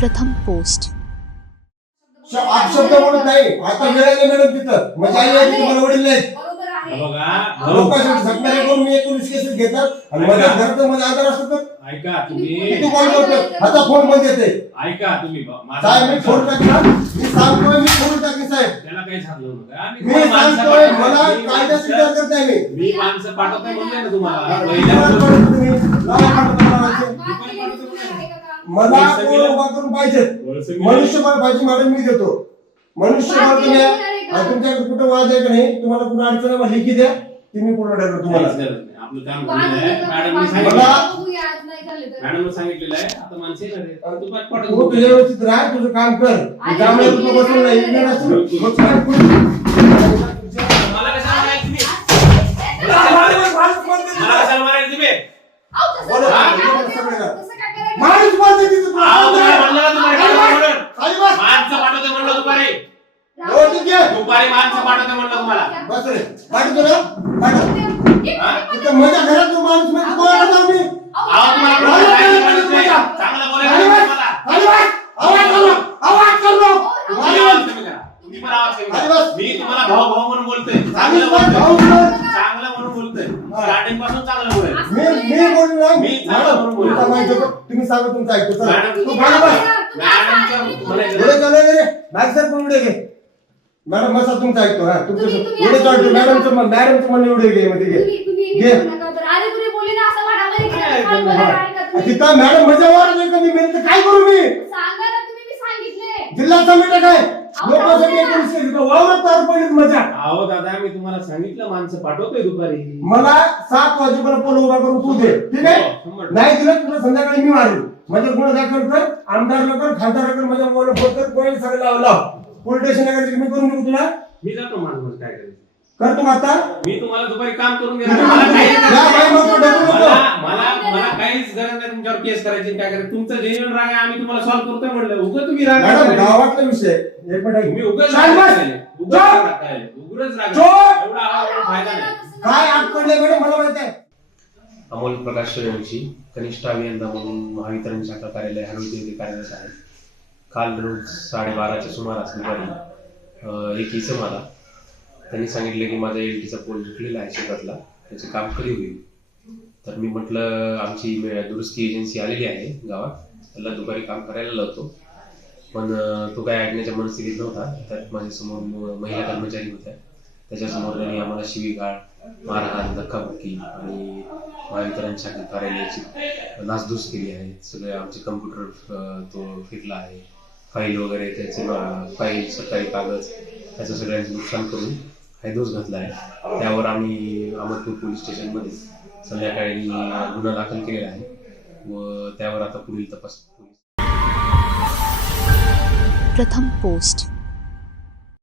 प्रथम पोस्ट. श- अपशब्द म्हणत नाही. आता वेळेला मॅडम तिथं. म्हणजे आई आहे तुम्हाला वडील नाहीत लोकांसाठी करून मी एकोणीस केसेस घेतात. आणि माझ्या घरात माझा आधार असतो तर? ऐका तुम्ही किती कॉल करतो? आता फोन बंद येते. ऐका तुम्ही ब- माझं साहेब मी फोन टाकला. मी सांगतोय मी फोन टाकी साहेब. त्याला काही झालं नका आणि मी माणसं सांगतोय. मला मी कायद्याची माणसं- करत नाही मी मी माणसं पाठवतोय म्हणले ना तुम्हाला. मला पाठवतो तुम्ही, मला. पाठवतो. मला कोण उभा करून पाहिजे मनुष्यबळ पाहिजे मॅडम मी देतो. मनुष्यबळ तुम्ही आणि तुमच्याकडे कुठं वाद आहे का नाही तुम्हाला कुठं अडचण आहे मला लेखी द्या. ती मी पूर्ण करतो तुम्हाला आपलं काम झालेलं आहे? मॅडमनी सांगितलं. मॅडमने सांगितलेलं आहे. आता माणसं येणार आहेत. आणि तू पाठ तू पाठवतो तुझ्या व्यवस्थित राह तुझं काम कर. त्यामुळे तुला बसून नाही इकडे नसतो. मग काय करू? मला कशाला मारायचं तुम्ही? मला कशाला मारायचं तुम्ही? अहो, तसं बोला, काय बोला, करायचं? सगळे. करा. माणूस बोलतोय तिथं तुला. अहो, तुम्ही म्हणलं ना तुम्हाला खाली काय बस. म्हणून? खाली बस. माणसं पाठवते म्हणलं दुपारी हो. दुपारी माणसं पाठवते म्हणलं तुम्हाला बस रे. पाठवतो ना? पाठव. तिथं माझ्या घरात तू माणूस म्हणजे कोणाला जाऊ मी? अहो तुम्हाला पाहिजे नाही. चांगलं बोलायला खाली पाहिजे बस. तुम्हाला. खाली बस. आवाज करू नको. आवाज करू नको. तुम्ही आवाज बस. कमी करा. तुम्ही पण आवाज कमी खाली करा. बस. मी तुम्हाला भाऊ भाऊ म्हणून बोलतोय खाली चांगलं बस. बोलतोय बोलतोय. स्टार्टिंगपासून चांगलं बोलाय मी मी बोलू ना. मी चांगलं म्हणून बोललो. तुमचा. तुम्ही सांगा तुमचं ऐकतो चला. मॅडम, तू तुम्ही खाली बस. मॅडमचं म्हणायचं पुढे चालू रे मॅग सर पण उडे घे. मॅडम मसा तुमचं ऐकतो. हा तुमचं तुम्ही- तुम्ही चालतो मॅडमचं मॅडमचं म्हणणं एवढे घे मध्ये घे. हे? तिथं मॅडम मजा वाढ नाही कमी मिळत तर काय करू मी? सांगा ना तुम्ही मी सांगितले जिल्हा समिती काय? एकोणीसशे वावरात तार पडलीत मजा. अहो दादा मी तुम्हाला सांगितलं माणसं पाठवतोय दुपारी. मला सात वाजेपर्यंत पोल उभा करून तू दे. ठीक आहे? हो, शंभर. नाही दिलं तुला संध्याकाळी मी मारेल. म्हणजे गुन्हा दाखल कर आमदार कर खासदार कर माझ्या मोबाईल फोन कर कोणी सगळं लाव लाव. पोलीस स्टेशन मी करून देऊ तुला. मी जातो माणूस काय करायचं? कर तू आता. मी तुम्हाला दुपारी काम करून देणार या मला काही बाई मग तू ढकलू नको. मला मला मला काहीच गरज नाही तुमच्यावर केस करायची काय करायचं तुमचं जेन्युइन राग आहे आम्ही तुम्हाला सॉल्व्ह करतोय म्हणलं उगं तुम्ही राग मॅडम. गावातला विषय एक मिनिट ऐक. तुम्ही उगाच शांत राग बस. करताय. उगाच चुप. राग करताय. उगाच राग चुप. करताय. एवढा आवाज करून फायदा नाही काय आग पडले मॅडम मला माहीत आहे अमोल प्रकाश सूर्यवंशी कनिष्ठ अभियंता म्हणून महावितरण शाखा कार्यालय हरवली येथे कार्यरत आहे काल रोज साडेबाराच्या सुमारास दुपारी अं, एक इसम आला त्यांनी सांगितलं की माझा एल टीचा पोल तुटलेला आहे शेतातला त्याचे काम कधी होईल तर मी म्हटलं आमची मे- दुरुस्ती एजन्सी आलेली आहे गावात. त्याला दुपारी काम करायला लावतो. पण तो काय ऐकण्याच्या मनस्थितीत नव्हता. त्यात माझ्यासमोर महिला कर्मचारी होत्या. त्याच्यासमोर त्यांनी आम्हाला शिवीगाळ मारहाण धक्काबुक्की आणि महावितरण कार्यालयाची नासधूस केली आहे. सगळे आमचे कम्प्युटर तो फिरला आहे. फाईल वगैरे त्याचे फाईल सरकारी कागद त्याचं सगळ्यांचं नुकसान करून हैदोस घातला आहे. त्यावर आम्ही अहमदपूर पोलीस स्टेशनमध्ये संध्याकाळी गुन्हा दाखल केलेला आहे व त्यावर आता पुढील तपास प्रथम पोस्ट.